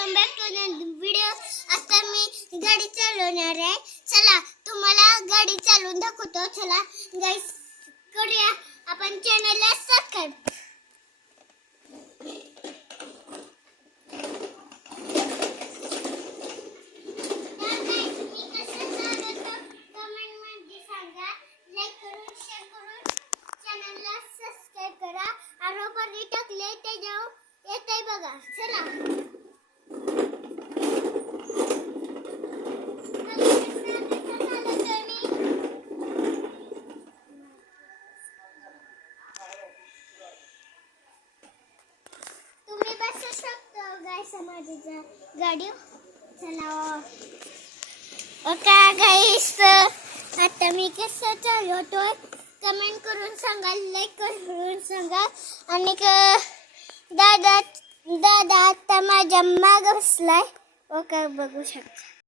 Welcome back to video. आता मी गाडी चालवणार आहे. चला तुम्हाला गाडी चालवून दाखवतो. चला गाईस करूया आपण चॅनलला सबस्क्राइब. येतंय बघा. चला तुम्ही बसू शकता गाईस माझ्या गाडी. चला ओके गाईस, आता मी कसं चालवतोय कमेंट करून सांगा, लाईक करून सांगा. आणि दादा आता माझ्या माग बसलाय. ओके बघू शकता.